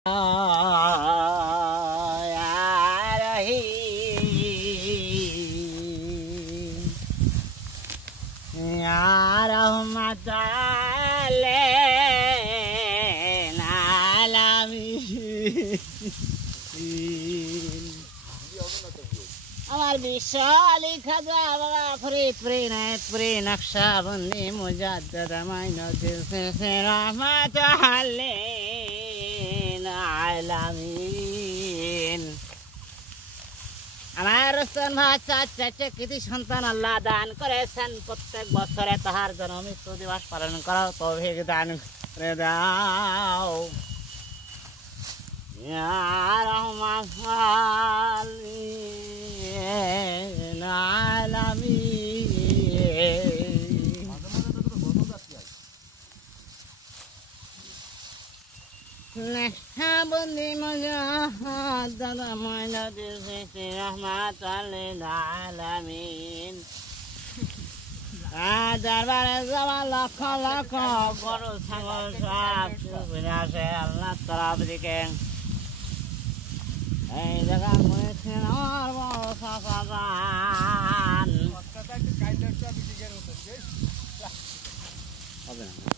আমার বিশাল খাজা বাবা ফরিদ ফরিদ নকশবন্দি মুজাদ্দিদ মাইনুদ্দিন সিলসিলা রাহমাতুল লিল আলামিন। আমার রসুল চাচা কৃতি সন্তান আল্লাহ দান করেছেন, প্রত্যেক বছরে তাহার জন্ম মৃত্যু দিবস পালন করা তৌফিক দান করে দাও ইয়া রহমান বন্দি মুজাদ্দিদ মাইনুদ্দিন সিলসিলা রাহমাতুল লিল আলামিন। দরবারে যাওয়া লক্ষ লক্ষ গরু ছাগল সব ফিরে আসে আল্লাহ তরফ দিকে। এই জায়গা মনেছেন আমার বড় সাসান হবে না।